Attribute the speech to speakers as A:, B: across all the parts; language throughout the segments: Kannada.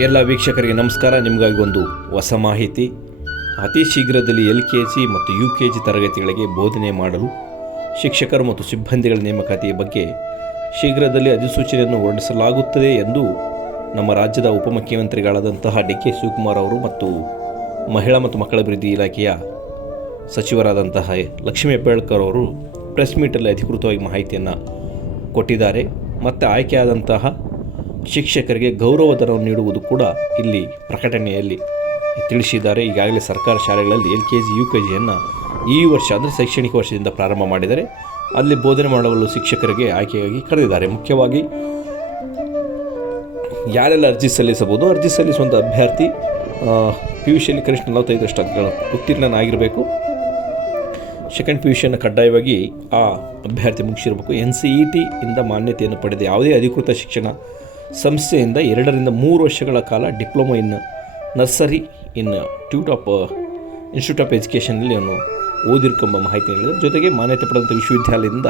A: ಎಲ್ಲ ವೀಕ್ಷಕರಿಗೆ ನಮಸ್ಕಾರ. ನಿಮಗಾಗಿ ಒಂದು ಹೊಸ ಮಾಹಿತಿ. ಅತಿ ಶೀಘ್ರದಲ್ಲಿ ಎಲ್ ಕೆ ಜಿ ಮತ್ತು ಯು ಕೆ ಜಿ ತರಗತಿಗಳಿಗೆ ಬೋಧನೆ ಮಾಡಲು ಶಿಕ್ಷಕರು ಮತ್ತು ಸಿಬ್ಬಂದಿಗಳ ನೇಮಕಾತಿಯ ಬಗ್ಗೆ ಶೀಘ್ರದಲ್ಲಿ ಅಧಿಸೂಚನೆಯನ್ನು ಹೊರಡಿಸಲಾಗುತ್ತದೆ ಎಂದು ನಮ್ಮ ರಾಜ್ಯದ ಉಪಮುಖ್ಯಮಂತ್ರಿಗಳಾದಂತಹ ಡಿ ಕೆ ಶಿವಕುಮಾರ್ ಅವರು ಮತ್ತು ಮಹಿಳಾ ಮತ್ತು ಮಕ್ಕಳ ಅಭಿವೃದ್ಧಿ ಇಲಾಖೆಯ ಸಚಿವರಾದಂತಹ ಲಕ್ಷ್ಮೀ ಹೆಬ್ಬಾಳ್ಕರ್ ಅವರು ಪ್ರೆಸ್ ಮೀಟಲ್ಲಿ ಅಧಿಕೃತವಾಗಿ ಮಾಹಿತಿಯನ್ನು ಕೊಟ್ಟಿದ್ದಾರೆ. ಮತ್ತು ಆಯ್ಕೆಯಾದಂತಹ ಶಿಕ್ಷಕರಿಗೆ ಗೌರವಧನವನ್ನು ನೀಡುವುದು ಕೂಡ ಇಲ್ಲಿ ಪ್ರಕಟಣೆಯಲ್ಲಿ ತಿಳಿಸಿದ್ದಾರೆ. ಈಗಾಗಲೇ ಸರ್ಕಾರಿ ಶಾಲೆಗಳಲ್ಲಿ L K G U K ಜಿಯನ್ನು ಈ ವರ್ಷ ಅಂದರೆ ಶೈಕ್ಷಣಿಕ ವರ್ಷದಿಂದ ಪ್ರಾರಂಭ ಮಾಡಿದರೆ ಅಲ್ಲಿ ಬೋಧನೆ ಮಾಡಲು ಶಿಕ್ಷಕರಿಗೆ ಆಯ್ಕೆಯಾಗಿ ಕರೆದಿದ್ದಾರೆ. ಮುಖ್ಯವಾಗಿ ಯಾರೆಲ್ಲ ಅರ್ಜಿ ಸಲ್ಲಿಸಬಹುದು? ಅರ್ಜಿ ಸಲ್ಲಿಸುವಂಥ ಅಭ್ಯರ್ಥಿ ಪಿ ಯು ಸಿಯಲ್ಲಿ ಕನಿಷ್ಠ ನಲವತ್ತೈದರಷ್ಟು ಅಂಕಗಳು ಉತ್ತೀರ್ಣನಾಗಿರಬೇಕು. ಸೆಕೆಂಡ್ ಪಿ ಯು ಸಿಯನ್ನು ಕಡ್ಡಾಯವಾಗಿ ಆ ಅಭ್ಯರ್ಥಿ ಮುಗಿಸಿರಬೇಕು. ಎನ್ ಸಿ ಇ ಟಿಯಿಂದ ಮಾನ್ಯತೆಯನ್ನು ಪಡೆದ ಯಾವುದೇ ಅಧಿಕೃತ ಶಿಕ್ಷಣ ಸಂಸ್ಥೆಯಿಂದ ಎರಡರಿಂದ ಮೂರು ವರ್ಷಗಳ ಕಾಲ diploma in nursery, in tute of institute of ಎಜುಕೇಷನಲ್ಲಿ ಅವನು ಓದಿರ್ಕೊಂಬ ಮಾಹಿತಿ ನೀಡಿದರು ಜೊತೆಗೆ ಮಾನ್ಯತೆ ಪಡೆದಂಥ ವಿಶ್ವವಿದ್ಯಾಲಯದಿಂದ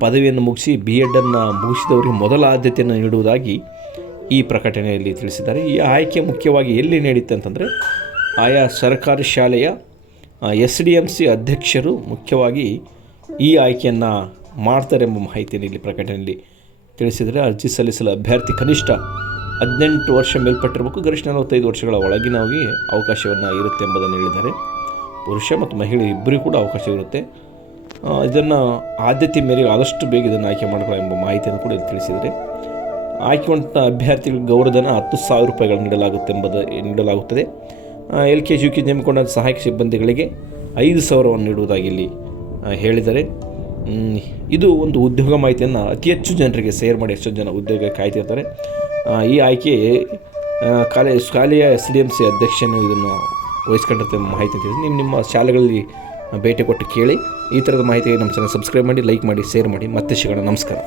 A: ಪದವಿಯನ್ನು ಮುಗಿಸಿ ಬಿ ಎಡನ್ನು ಮುಗಿಸಿದವರಿಗೆ ಮೊದಲ ಆದ್ಯತೆಯನ್ನು ನೀಡುವುದಾಗಿ ಈ ಪ್ರಕಟಣೆಯಲ್ಲಿ ತಿಳಿಸಿದ್ದಾರೆ. ಈ ಆಯ್ಕೆ ಮುಖ್ಯವಾಗಿ ಎಲ್ಲಿ ನೀಡಿತ್ತು ಅಂತಂದರೆ, ಆಯಾ ಸರ್ಕಾರಿ ಶಾಲೆಯ ಎಸ್ ಡಿ ಎಂ ಸಿ ಅಧ್ಯಕ್ಷರು ಮುಖ್ಯವಾಗಿ ಈ ಆಯ್ಕೆಯನ್ನು ಮಾಡ್ತಾರೆ ಎಂಬ ಮಾಹಿತಿಯನ್ನು ಇಲ್ಲಿ ಪ್ರಕಟಣೆಯಲ್ಲಿ ತಿಳಿಸಿದರೆ ಅರ್ಜಿ ಸಲ್ಲಿಸಲು ಅಭ್ಯರ್ಥಿ ಕನಿಷ್ಠ ಹದಿನೆಂಟು ವರ್ಷ ಮೇಲ್ಪಟ್ಟಿರಬೇಕು. ಗರಿಷ್ಠ ನಲವತ್ತೈದು ವರ್ಷಗಳ ಒಳಗಿನವಾಗಿ ಅವಕಾಶವನ್ನು ಇರುತ್ತೆ ಎಂಬುದನ್ನು ಹೇಳಿದ್ದಾರೆ. ಪುರುಷ ಮತ್ತು ಮಹಿಳೆ ಇಬ್ಬರಿಗೂ ಕೂಡ ಅವಕಾಶ ಇರುತ್ತೆ ಇದನ್ನು ಆದ್ಯತೆ ಮೇರೆಗೆ ಆದಷ್ಟು ಬೇಗ ಇದನ್ನು ಆಯ್ಕೆ ಮಾಡಬೇಕು ಎಂಬ ಮಾಹಿತಿಯನ್ನು ಕೂಡ ಇಲ್ಲಿ ತಿಳಿಸಿದರೆ ಆಯ್ಕೆಗೊಂಡ ಅಭ್ಯರ್ಥಿಗಳಿಗೆ ಗೌರವಧನ ಹತ್ತು ಸಾವಿರ ರೂಪಾಯಿಗಳನ್ನು ನೀಡಲಾಗುತ್ತೆ ಎಂಬುದು ನೀಡಲಾಗುತ್ತದೆ. L K G, U K ನೇಮಕೊಂಡ ಸಹಾಯಕ ಸಿಬ್ಬಂದಿಗಳಿಗೆ ಐದು ಸಾವಿರವನ್ನು ನೀಡುವುದಾಗಿ ಇಲ್ಲಿ ಹೇಳಿದರೆ ಇದು ಒಂದು ಉದ್ಯೋಗ ಮಾಹಿತಿಯನ್ನು ಅತಿ ಹೆಚ್ಚು ಜನರಿಗೆ ಸೇರ್ ಮಾಡಿ ಎಷ್ಟೋ ಜನ ಉದ್ಯೋಗ ಕಾಯ್ತಿರ್ತಾರೆ. ಈ ಆಯ್ಕೆ ಕಾಲೇಜ್ ಕಾಲೇ, ಶಾಲೆಯ ಎಸ್ ಡಿ ಎಂ ಸಿ ಅಧ್ಯಕ್ಷನು ಇದನ್ನು ವಹಿಸ್ಕೊಂಡಿರ್ತಾರೆ ಮಾಹಿತಿ ತಿಳಿಸಿ ನೀವು ನಿಮ್ಮ ಶಾಲೆಗಳಲ್ಲಿ ಭೇಟಿ ಕೊಟ್ಟು ಕೇಳಿ ಈ ಥರದ ಮಾಹಿತಿಗೆ ನಮ್ಮ ಚಾನಲ್ ಸಬ್ಸ್ಕ್ರೈಬ್ ಮಾಡಿ ಲೈಕ್ ಮಾಡಿ ಶೇರ್ ಮಾಡಿ. ಮತ್ತೆ ಸಿಗೋಣ. ನಮಸ್ಕಾರ.